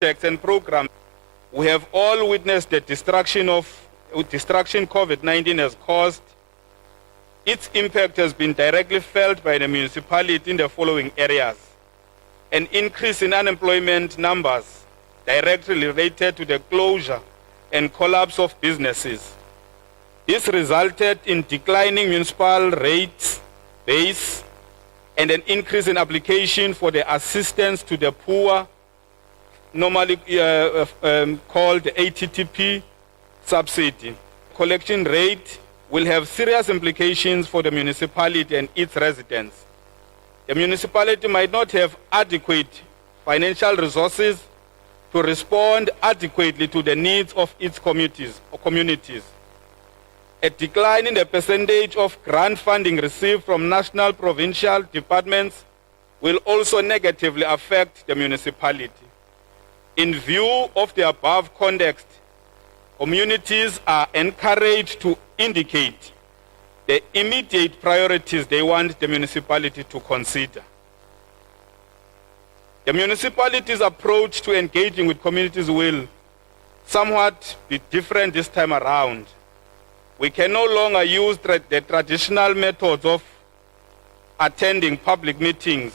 projects and programs. We have all witnessed the destruction COVID-19 has caused. Its impact has been directly felt by the municipality in the following areas: an increase in unemployment numbers directly related to the closure and collapse of businesses. This resulted in declining municipal rates base and an increase in application for the assistance to the poor, normally called the ATTP subsidy. Collection rate will have serious implications for the municipality and its residents. The municipality might not have adequate financial resources to respond adequately to the needs of its communities. A decline in the percentage of grant funding received from national, provincial departments will also negatively affect the municipality. In view of the above context, communities are encouraged to indicate the immediate priorities they want the municipality to consider. The municipality's approach to engaging with communities will somewhat be different this time around. We can no longer use the traditional methods of attending public meetings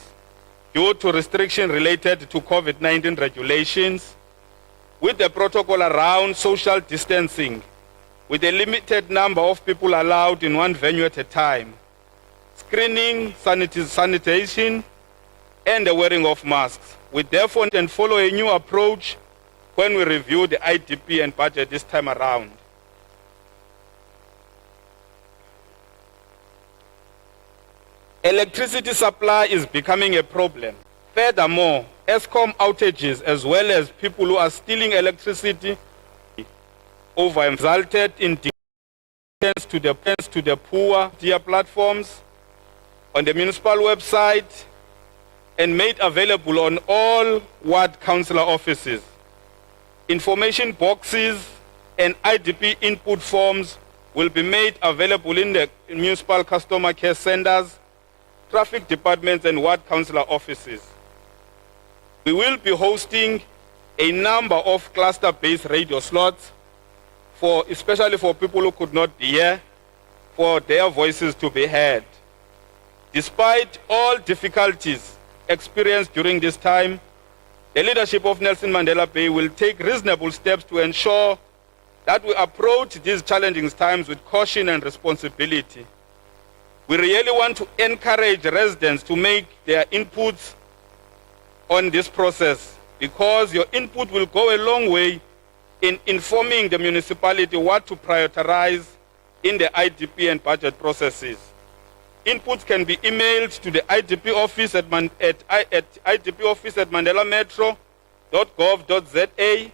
due to restrictions related to COVID-19 regulations, with the protocol around social distancing, with a limited number of people allowed in one venue at a time, screening, sanitation, and the wearing of masks. We therefore can follow a new approach when we review the IDP and budget this time around. Electricity supply is becoming a problem. Furthermore, ESCOM outages, as well as people who are stealing electricity, resulted in declarations to the poor via platforms on the municipal website and made available on all ward councillor offices. Information boxes and IDP input forms will be made available in the municipal customer care centers, traffic departments, and ward councillor offices. We will be hosting a number of cluster-based radio slots, especially for people who could not be here, for their voices to be heard. Despite all difficulties experienced during this time, the leadership of Nelson Mandela Bay will take reasonable steps to ensure that we approach these challenging times with caution and responsibility. We really want to encourage residents to make their inputs on this process, because your input will go a long way in informing the municipality what to prioritize in the IDP and budget processes. Inputs can be emailed to the IDP office at idpoffice@mandelametro.gov.za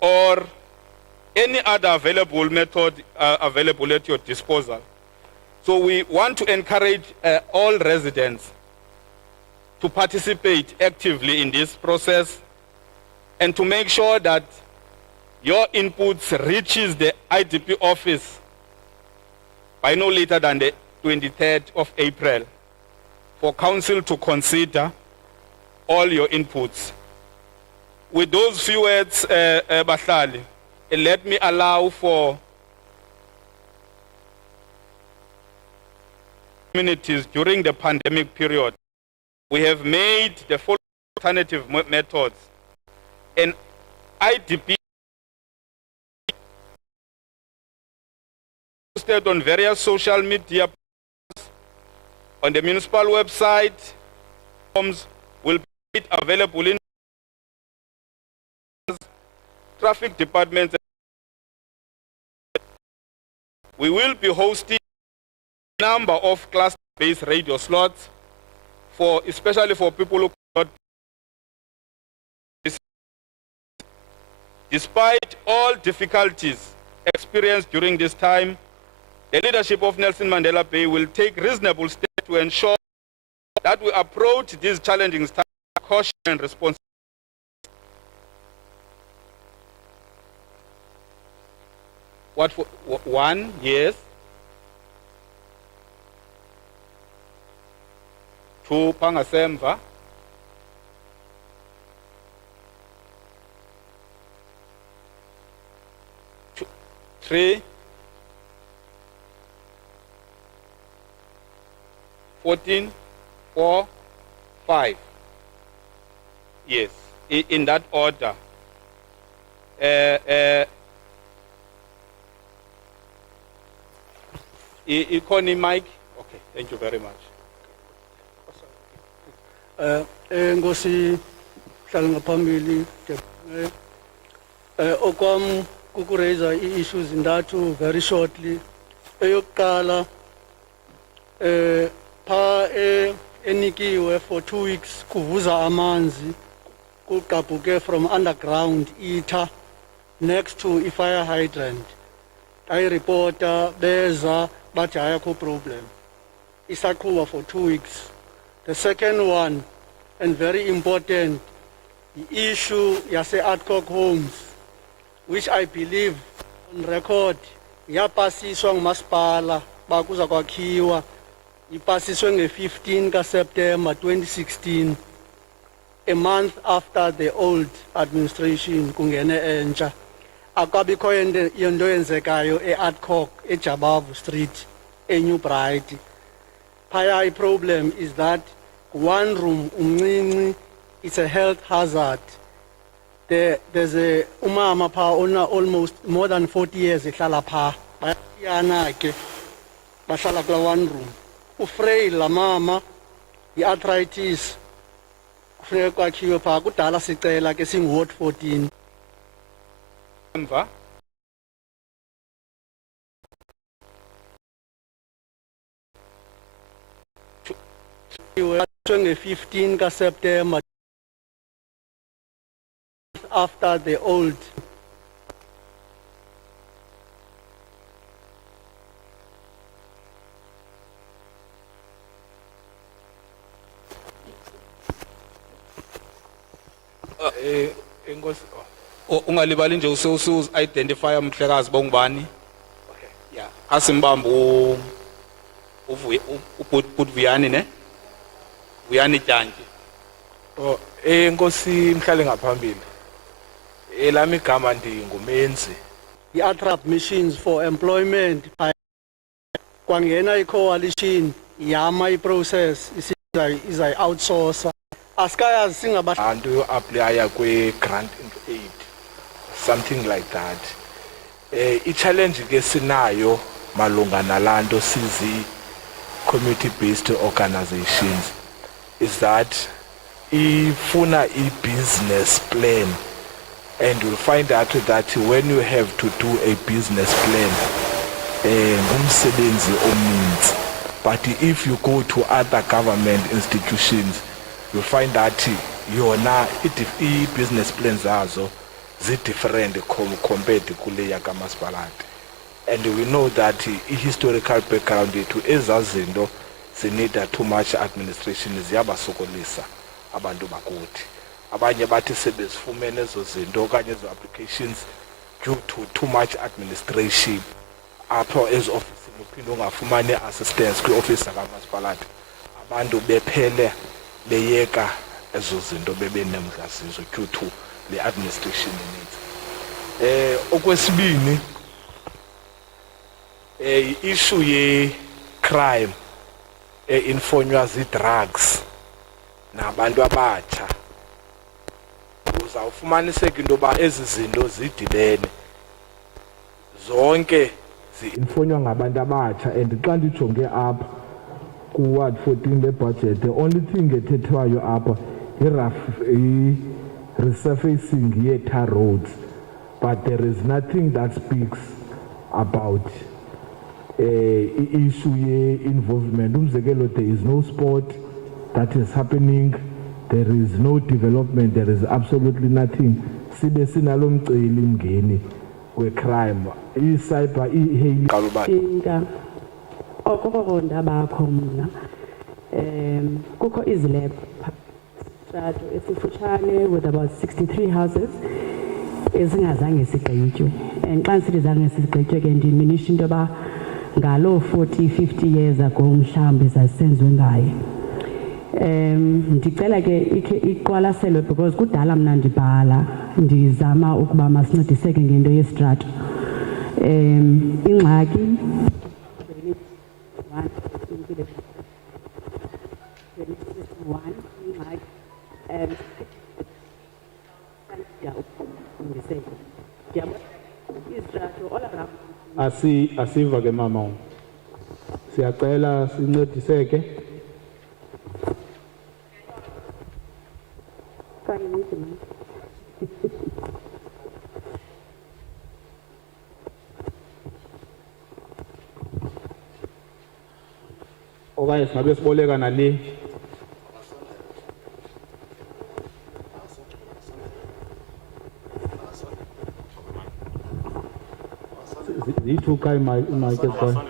or any other available method available at your disposal. So we want to encourage all residents to participate actively in this process and to make sure that your inputs reaches the IDP office by no later than the 23rd of April for council to consider all your inputs. With those few words, Bahlali, let me allow for communities during the pandemic period. We have made the following alternative methods. An IDP posted on various social media, on the municipal website, forms will be available in traffic departments. We will be hosting a number of cluster-based radio slots, especially for people who cannot. Despite all difficulties experienced during this time, the leadership of Nelson Mandela Bay will take reasonable steps to ensure that we approach these challenging times with caution and responsibility. What for? 1, yes. 2, pangasemva. 3, 14, 4, 5. Yes, in that order. Economy Mike. Okay, thank you very much. Ngosi hlala ngaphambili okwam kukuraise issues indathu very shortly. Eyokuqala pha enikiwe for 2 weeks kuvuza amanzi kuqabuke from underground itha next to a fire hydrant. I reporter beza bathi ayakho problem. Isaqhuba for 2 weeks. The second one, and very important, the issue yase Adcock Homes, which I believe on record yapasiswa ngumasipala bakuza kwakhiwa ipasiswe nge-15 kaSeptember 2016, a month after the old administration kungene entsha. Akabikho yento yenzekayo e-Adcock eJabavu Street eNew Bright. Phaya problem is that one room umncinci, it's a health hazard. There's a umama pha ona almost more than 40 years ehlala pha bayana ke bahlala kula one room. Ufrail la mama, i-arthritis kufuneka kwakhiwe pha kudala sicela ke sing-ward 14. Emva. Nge-15 kaSeptember after the old Enkosi ungalibali nje identify umhlekazi bongubani. Okay, yeah. Asimbambo uVuyani ne? Vuyani Tjanti. Oh, enkosi mhlale ngaphambili. Elami igama ndingumenzi. i-attract machines for employment kwangena i-coalition yama i-process is outsource. Asikayazi Singabantu yo apply kwe grant into aid, something like that. I-challenge ke sinayo malunga nalanto sizi community based organizations is that ifuna i-business plan, and you'll find out that when you have to do a business plan umsebenzi omninzi. But if you go to other government institutions, you'll find that yona i-business plans zazo zi-different compared kule yakamasipalati. And we know that i-historical background yethu ezazinto zinida too much administration ziyabasokolisa abantu bakuthi. Abanye bathi sebezifumene ezo zinto okanye ezo applications due to too much administration. Apho ezo office uphinde ungafumane assistance kwi-office yakamasipalati. Abantu bephele beyeka ezo zinto bebenemngazizo due to the administration needs. Okwesibini, issue ye crime infonywa zi-drugs nabantu abatsha. Uzawufumaniseka into yoba ezi zinto zidibene zonke zi-infonywa ngabantu abatsha. And xa ndijonge apha ku-ward 14 le-budget, the only thing ethethwayo apha resurfacing ye-tar roads, but there is nothing that speaks about issue ye-involvement. Umzekelo, there is no sport that is happening, there is no development, there is absolutely nothing. Sibe sinalo mcelimngeni we-crime, i-cyber, i-hailing. Okoko ndabakho mna kukho izileb strato esifutshane with about 63 houses ezingazange sigqitywe, and xa sithi zange sigqitywe ke ndiminisha into yoba ngaloo 40-50 years ago mhlawumbi zasenziwe ngayo. Ndicela ke iqwalaselwe because kudala mna ndibhala ndizama ukuba masincediseke ngento yestrato. ingxaki Asiva ke mama. Siyacela sincediseke. Okanye singabe siboleka nale. Zithu kai mic as well.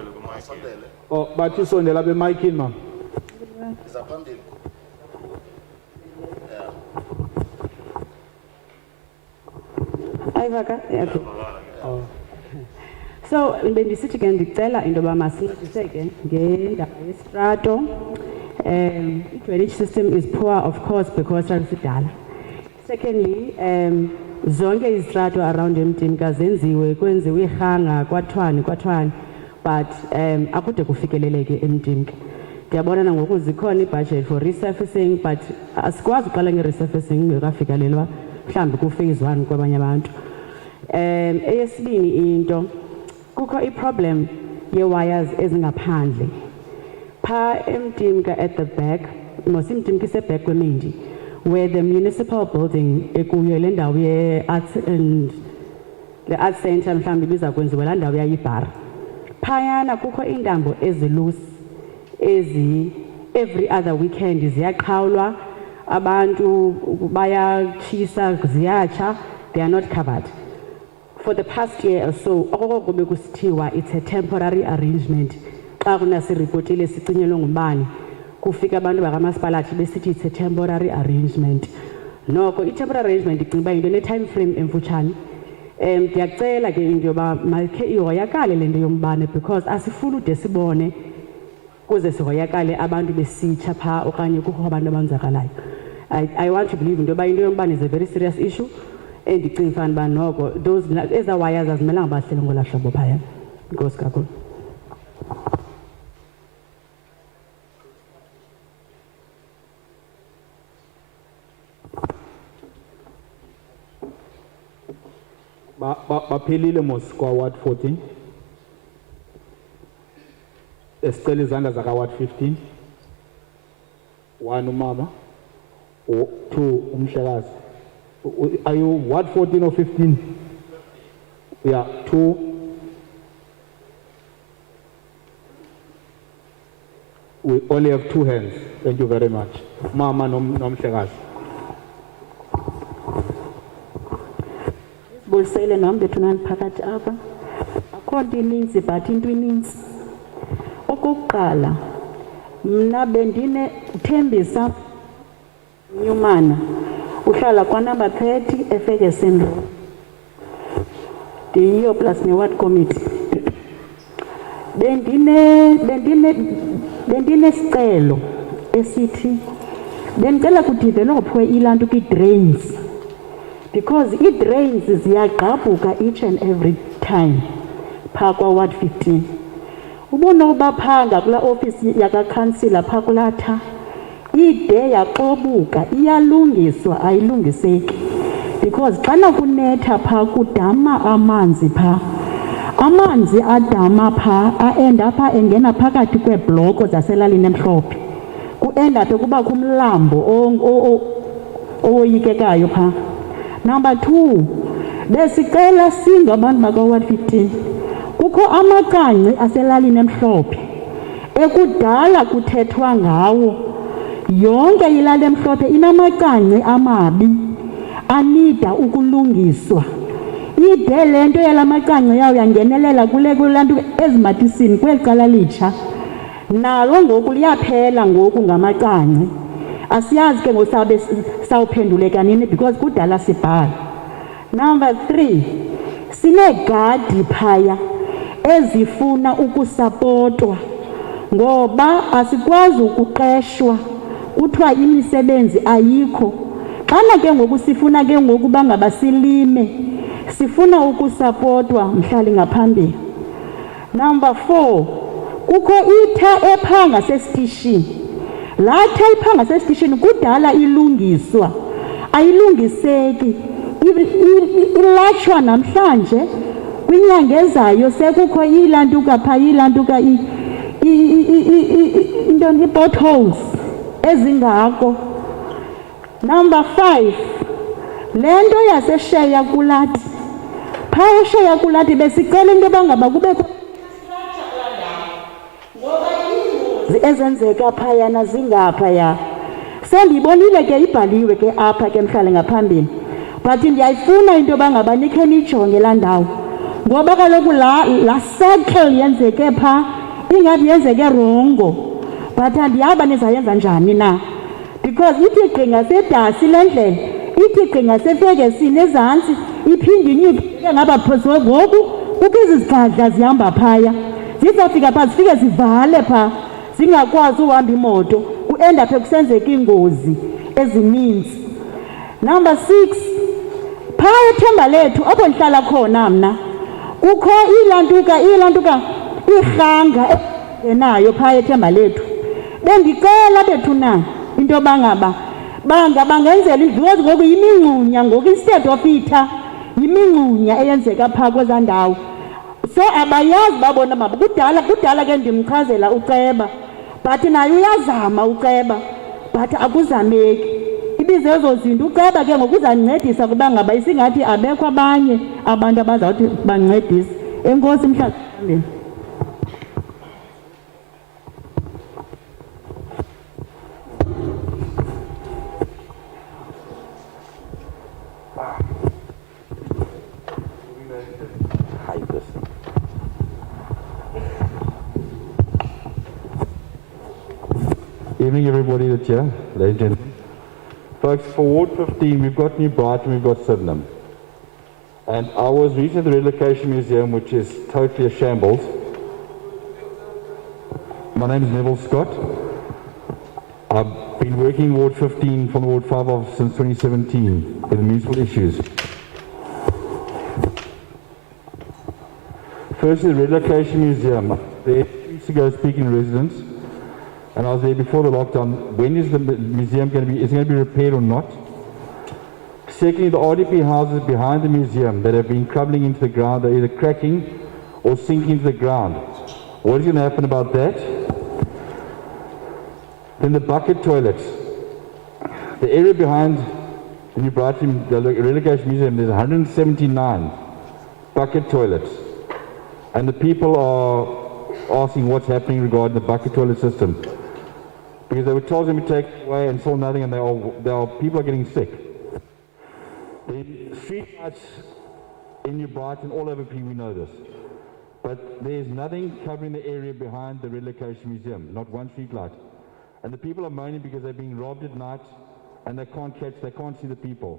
Oh, bathi sondela be mic in mama. Okay. So bendisithi ke ndicela into yoba masincediseke ngendaba yestrato. I-drainage system is poor, of course, because sidala. Secondly, zonke izistrato around eMtimka zenziwe kwenziwe irhanga kwathwani, but akude kufikeleleke eMtimka. Ndiyabona nangoku zikhona i-budget for resurfacing, but asikwazi uqala nge-resurfacing ingekafikelelwa mhlawumbi ku-phase 1 kwabanye abantu. Eyesibini into kukho i-problem ye-wires ezingaphandle pha eMtimka at the back, mosimtimka ise-back kwemendi, where the municipal building ekuyo le ndawo ye-arts and the arts center mhlawumbi ibiza kwenziwa laa ndawo yayibhara. Phayana kukho iintambo ezilusi every other weekend ziyaqhawulwa, abantu bayatshisa, ziyatsha, they are not covered. For the past year or so, okoko bekusithiwa it's a temporary arrangement. Xa kunasiripotile sicinyelwe ngumbane kufika abantu bakamasipalathi besithi it's a temporary arrangement. Noko i-temporary arrangement icinga uba yinto ne-time frame emfutshane. Ndiyacela ke into yoba makhe ihoyakale le nto yombane because asifuni ude sibone kuze sihoyakale abantu besitsha phaa okanye kukho abantu abanzakalayo. I want to believe into yoba into yombane is a very serious issue. Ndicinga fana uba noko eza wires azimelanga bahlele ngolaa hlobo phaya. Enkosi kakhulu. Baphelile mos kwa Ward 14. Esicela izandla zaka Ward 15. 1 umama. 2 umhlekazi. Are you Ward 14 or 15? Yeah, 2. We only have 2 hands. Thank you very much. Mama nomhlekazi. Bulisele nami bethu naniphakathi apha. Akho nto ininzi but into ininzi. Okokuqala mna bendine Thembisa Nyumana uhlala kwa number 30 eFerguson Road. Ndiyo plus ne-ward committee. Bendine sicelo esithi bendicela kudevelopwe ilanto kwi-drains because i-drains ziyagqabhuka each and every time phaa kwa Ward 15. Ubunoba phaa ngakulaa ofisi yakakhansila phaa kulatha ide yaxobuka iyalungiswa ayilungiseki because xana kunetha phaa kudama amanzi phaa. Amanzi adama phaa aenda phaa engena phakathi kweebloko zaselalini emhlophe. Kuenda phe kubakho umlambo owoyikekayo phaa. Number 2, besicela singabantu baka Ward 15. Kukho amacanci aselalini emhlophe ekudala kuthethwa ngawo. Yonke ilali emhlophe inamacanci amabi anida ukulungiswa. Ide le nto yalamacanci yawo yangenelela kulantu ezimatisini kwecala litsha. Nalo ngoku liyaphela ngoku ngamacanci. Asiyazi ke ngosabe sawuphenduleka nini because kudala sibhala. Number 3, sinegadi phaya ezifuna ukusapotwa ngoba asikwazi ukuqeshwa kuthiwa imisebenzi ayikho. Xana ke ngoku sifuna ke ngoku bangaba silime sifuna ukusapotwa mhlali ngaphambili. Number 4, kukho itha ephanga sesitishini. Laa tha iphanga sesitishini kudala ilungiswa, ayilungiseki. Ilatshwa namhlanje, kwinyanga ezayo sekukho ilantuka phaa, ilantuka ii-potholes ezingako. Number 5, le nto yasesheya kulati, phaa esheya kulati besicela into yoba ngaba kubekho ngoba iingozi ezenzeka phayana zingaphaya. Sendiyibonile ke ibhaliwe ke apha ke mhlali ngaphambili, but ndiyayifuna into yoba ngaba nikhe niyijonge laa ndawo, ngoba kaloku laa circle yenzeke phaa ingathi yenzeke rongo, but andiyaba nizayenza njani na, because ithi gqi ngasedasi le ndlela, ithi gqi ngaseFerguson ezantsi, iphinde inyuke ngaba phoso. Ngoku kukho ezi zigadla zihamba phaya, zizawufika phaa zifike zivale phaa, zingakwazi uhamba imoto, kuendaphe kusenzeka iingozi ezininzi. Number 6, phaa eThemba Lethu apho ndihlala khona mna, kukho ilantuka irhanga engenayo phaa eThemba Lethu. Bendicela bethuna into yoba ngaba bangenzela because ngoku yimingxunya ngoku, instead of itha yimingxunya eyenzeka phaa kwezaa ndawo. So abayazi babona maba kudala ke ndimchazela uceba, but naye uyazama uceba, but akuzameki. Ibize ezo zinto uceba ke ngoku uzancedisa kuba ngaba isingathi abekho abanye abantu abazawuthi bancedise. Enkosi mhlali phambili. Evening everybody that's here, ladies and gentlemen. Folks, for Ward 15 we've got New Brighton, we've got Sydenham. And I was recently at the Relocation Museum, which is totally a shambles. My name is Neville Scott. I've been working Ward 15 from Ward 5 since 2017 with municipal issues. Firstly, the Relocation Museum. There 2 weeks ago speaking to residents, and I was there before the lockdown. When is the museum going to be, is it going to be repaired or not? Secondly, the RDP houses behind the museum that have been crumbling into the ground are either cracking or sinking into the ground. What is going to happen about that? Then the bucket toilets. The area behind the New Brighton, the Relocation Museum, there's 179 bucket toilets. And the people are asking what's happening regarding the bucket toilet system. Because they were told them to take it away and saw nothing, and people are getting sick. The street lights in New Brighton, all over we know this. But there's nothing covering the area behind the Relocation Museum, not one street light. And the people are moaning because they're being robbed at night and they can't see the people.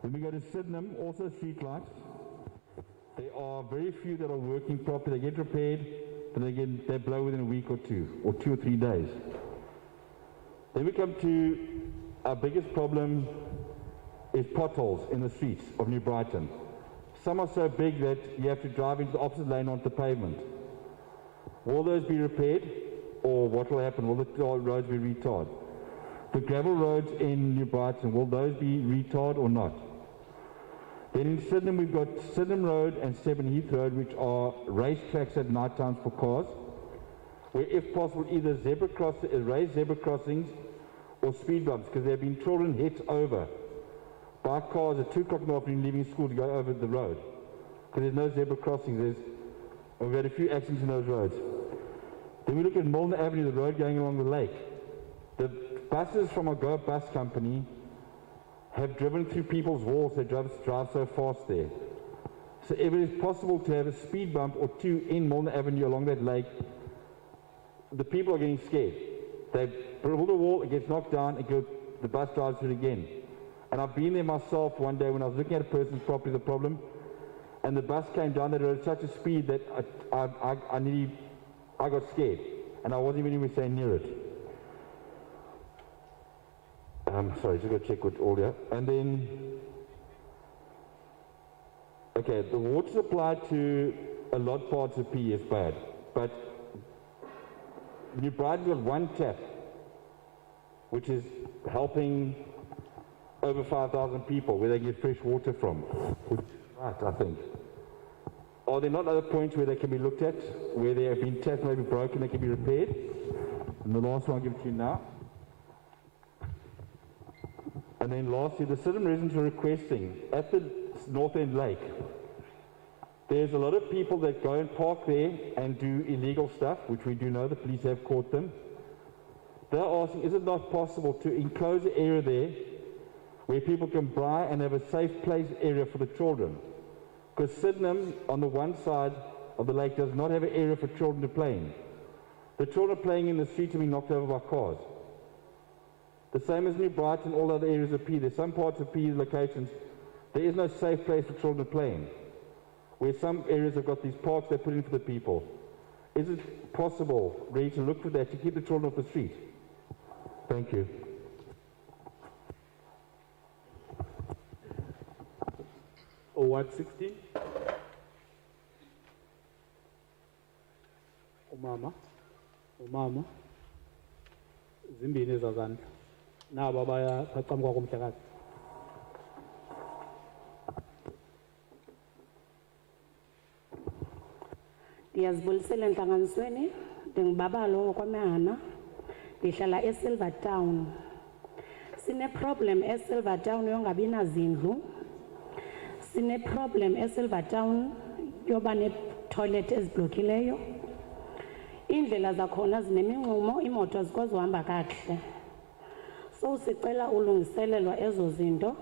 When we go to Sydenham, also street lights. There are very few that are working properly. They get repaired, then they blow within a week or 2 or 3 days. Then we come to our biggest problem is potholes in the streets of New Brighton. Some are so big that you have to drive into the opposite lane onto the pavement. Will those be repaired, or what will happen? Will the roads be retarred? The gravel roads in New Brighton, will those be retarred or not? Then in Sydenham, we've got Sydenham Road and 7 Heath Road, which are race tracks at night times for cars, where if possible either raised zebra crossings or speed bumps, because there have been children hit over by cars at 2 o'clock in the afternoon leaving school to go over the road, because there's no zebra crossings. We've had a few accidents in those roads. Then we look at Milner Avenue, the road going along the lake. The buses from a Go Bus company have driven through people's walls. They drive so fast there. So if it is possible to have a speed bump or 2 in Milner Avenue along that lake, the people are getting scared. They build a wall, it gets knocked down, the bus drives through it again. And I've been there myself one day when I was looking at a person's property, the problem, and the bus came down that road at such a speed that I got scared, and I wasn't even anywhere staying near it. Sorry, just got to check with all here. And then Okay, the water supply to a lot of parts of P is bad, but New Brighton got one tap, which is helping over 5,000 people where they get fresh water from. Right, I think. Are there not other points where they can be looked at, where there have been taps maybe broken, they can be repaired? And the last one I'll give it to you now. And then lastly, the Sidham residents are requesting, at the North End Lake, there's a lot of people that go and park there and do illegal stuff, which we do know, the police have caught them. They're asking, is it not possible to enclose an area there where people can buy and have a safe place area for the children? Because Sydenham, on the one side of the lake, does not have an area for children to play in. The children playing in the streets have been knocked over by cars. The same as New Brighton, all other areas of P. There's some parts of P locations, there is no safe place for children to play in. Where some areas have got these parks they put in for the people. Is it possible, really, to look for that, to keep the children off the street? Thank you. Ward 16. Umama. Zimbini ezazandla. Nabo bayaqhamuka komhlakazi. Ndiyazibulisela entlanganisweni, ndingubaba lo kwaMehana, ndihlala eSilver Town. Sine problem eSilver Town yongabi nazindlu. Sine problem eSilver Town yoba ne-toilet eziblokileyo. Indlela zakhona zineminxumo, imoto azikwazi uhamba kakuhle. So sicela ulungiselelwa ezo zinto.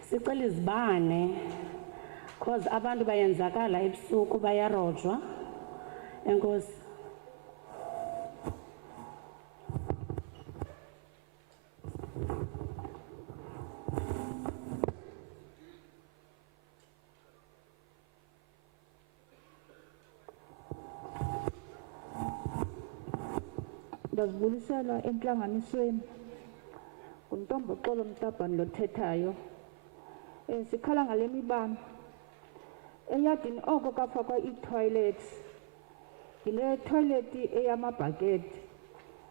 Sicela izibane, cause abantu bayenzakala ebusuku bayarojwa. Enkosi. Ndazibulisela entlanganisweni uNtombo Xolo Mtabane lothethayo sikhala ngale mibane eyadini oko kafakwa ii-toilets yile toilet eyamabhaketi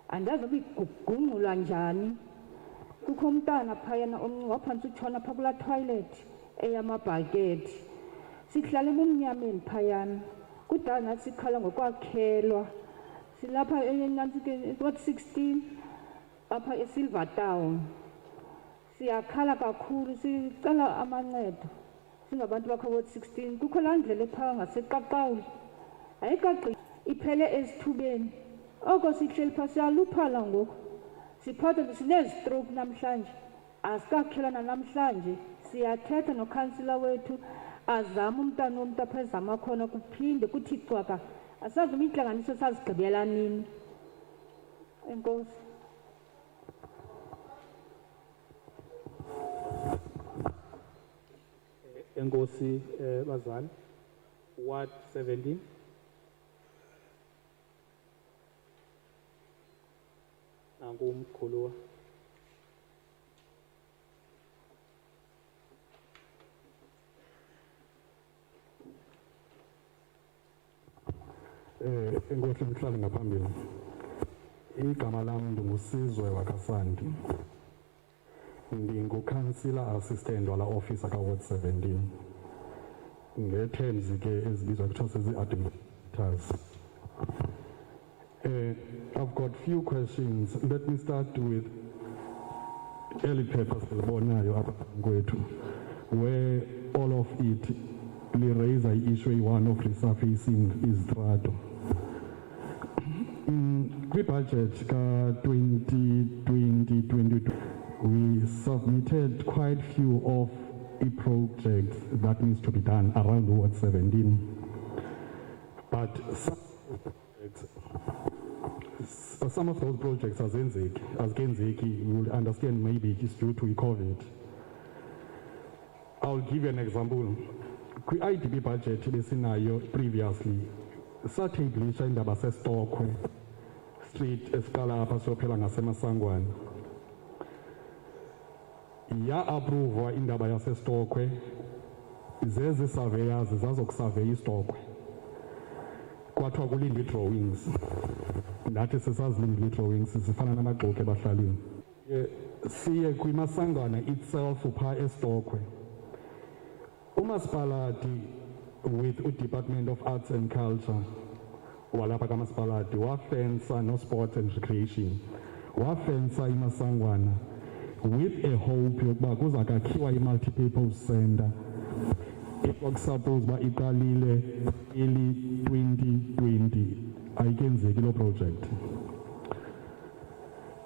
andazi uba igungqulwa njani kukho umntana phayana omncinci waphantsi utshona phaa kulaa toilet eyamabhaketi sihlala ebumnyameni phayana kudala nathi sikhala ngokwakhelwa silapha enantsikeni what 16 apha eSilver Town siyakhala kakhulu sicela amancedo singabantu bakho what 16 kukho laa ndlela ephaa ngaseqaqawuli ayikaqi iphele esithubeni oko sihleli phaa siyaluphala ngoku siphatha sinezistroke namhlanje asikakhelana namhlanje siyathetha nokhansila wethu azama umntana womntu apha ezama khona kuphinde kuthi cwaka asazi uma intlanganiso sazigqibela nini. Enkosi. Enkosi bazali. Ward 17. Nangu umkhuluwa. Enkosi mhlali ngaphambili. Igama lami ndingusizwe wakasandi. Ndingu-councillor assistant wala officer ka-Ward 17. Nge-terms ke ezibizwa kuthiwa sezi-administrators. I've got few questions. Let me start with early papers elibonayo apha kwethu, where all of it li-raise i-issue one of resurfacing izitrato. Kwi-budget ka-2020-22 we submitted quite few of projects that needs to be done around Ward 17. But some of those projects as Genzeki, you will understand maybe it's due to COVID. I'll give you an example. Kwi-IDB budget besinayo previously, sathenglisha indaba seStokwe Street esiqala apha sophela ngaseMasangwane. Ya-appruvwa indaba yaseStokwe zezi surveyors zazokusurveya istokwe kwathiwa kulindwe ii-drawings ndathi sisazilindile ii-drawings zifana namagxoki ebahlalini. Siye kwimasangana itself phaa estokwe. Umasipalati with uDepartment of Arts and Culture walapha kamasipalati wafensa no-Sports and Recreation, wafensa imasangwana with a hope yokuba kuza kwakhiwa i-multipurpose center ekwakusuppose uba iqalile early 2020, ayikenzeki loo project.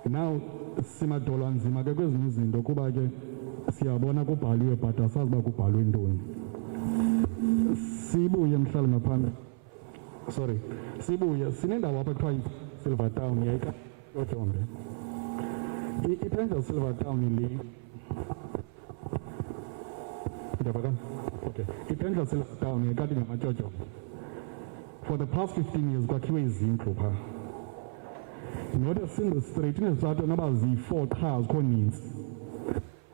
Now simadolwa nzima ke kwezinye izinto kuba ke siyabona kubhaliwe but asazi uba kubhalwe ntoni. Sibuye mhlali ngaphambili, sorry, sibuye sinendawo apha kuthiwa Silver Town yayika Jombe. I-Pension Silver Town le ndiyabakala, okay, i-Pension Silver Town yayikati ngamatyotyombe. For the past 15 years kwakhiwe izindlu phaa, not a single street inezitrato noba ziyi-4 qha zikho nintsi.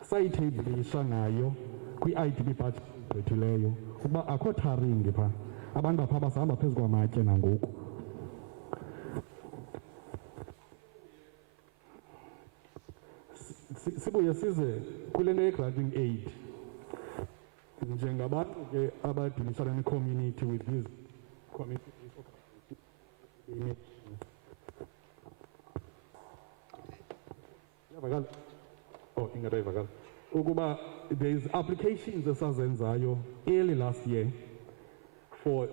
Sayitheyibhilisha nayo kwi-IDP budget egqithileyo ukuba akho tharingi phaa, abantu baphaa basahamba phezu kwamatye nangoku. Sibuye size kule nto ye-granting aid njengabantu ke abadilishana ne-community with these community. Oh, ingayivakala ukuba there is applications esazenzayo early last year for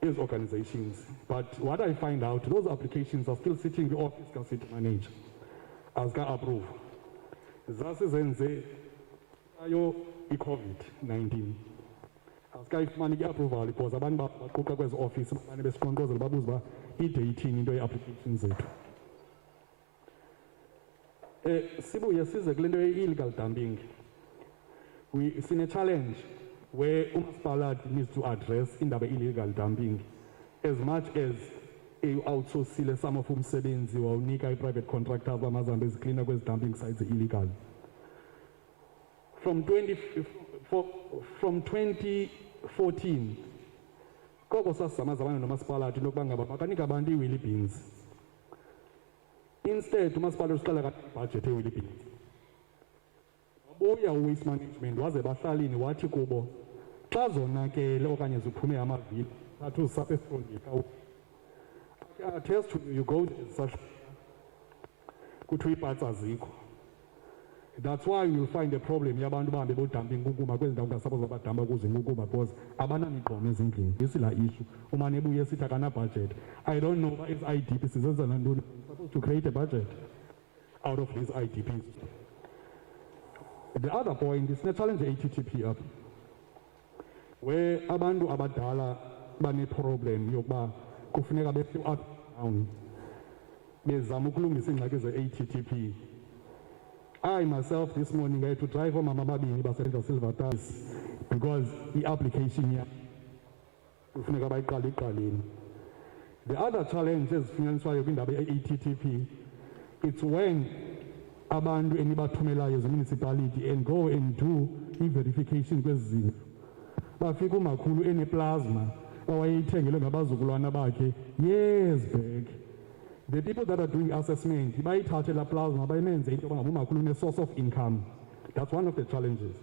these organizations, but what I find out, those applications are still sitting in the office ka city manager azika approve. Zasizenze ayo i-COVID-19 azikayifumani i-approval because abantu baquqa kwezi office bamane besiqonqozela babuza uba ide ithini into ye-applications zethu. Sibuye size kule nto ye-illegal dumping. Sine-challenge where umasipalati needs to address indaba illegal dumping as much as outsourcile some of umsebenzi wawunika i-private contractors bamazahambe eziklina kwezi dumping sites illegal. From 2014 koko sasizamazamana nomasipalati into yokuba ngaba makanika abantu ii-wheelie bins. Instead umasipalati usiqala budget ye-wheelie bins. Wabuya u-waste management waze bahlalini wathi kubo xa zonakele okanye ziphume amavili thatha uzisapha esifrondini attest to you go kuthiwa iipatsi azikho. That's why you'll find a problem yabantu bahambe bodampa inkukuma kwezi ndawo kungasaphozwa badampa kuzo inkukuma because abanamigqomo ezindlini. This is la issue. Umane ebuye esithi akana-budget. I don't know uba ezi-IDP sizenza nantoni. Supposed to create a budget out of these IDPs. The other point is ne-challenge ye-ATTP up where abantu abadala bane-problem yokuba kufuneka behle up down bezama ukulungisa iingxaki ze-ATTP. I myself this morning I had to drive omama ababini basebenza Silver Town because i-application ya kufuneka bayiqale iqaleni. The other challenge ezifunyaniswayo kwindaba ye-ATTP, it's when abantu enibathumelayo ze-municipality and go and do i-verification kwezi zinto. Bafika umakhulu eneplasma awayeyithengelwe ngabazukulwana bakhe years back. The people that are doing assessment, bayithathe la plasma bayimenze into yoba ngaba umakhulu une-source of income. That's one of the challenges.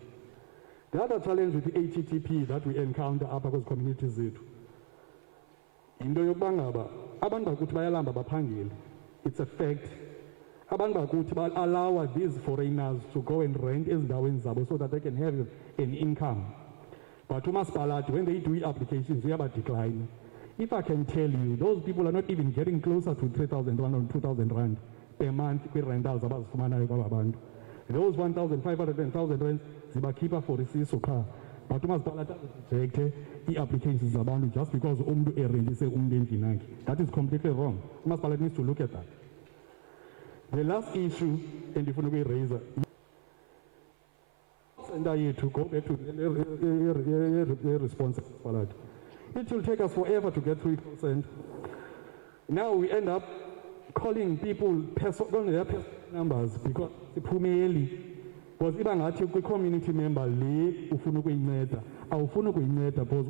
The other challenge with the ATTP that we encounter apha kwezi communities zethu into yokuba ngaba abantu bakuthi bayalamba baphangele. It's a fact. Abantu bakuthi ba-allow these foreigners to go and rent ezindaweni zabo so that they can have an income. But umasipalati, when they do applications, uyaba-decline. If I can tell you, those people are not even getting closer to 3,000 rand or 2,000 rand per month kwi-rentals abazifumanayo kwaba bantu. Those 1,500 and 1,000 rand zibakhipha for isiso qha. But umasipalati rejecte ii-applications zabantu just because umntu erentise umntu endlini yakhe. That is completely wrong. Umasipalati needs to look at that. The last issue endifuna ukuyiraiza to go back to the response. It will take us forever to get 3%. Now we end up calling people on their personal numbers because the Pumeli because iba ngathi kwi-community member le ufuna ukuyinceda awufuni ukuyinceda because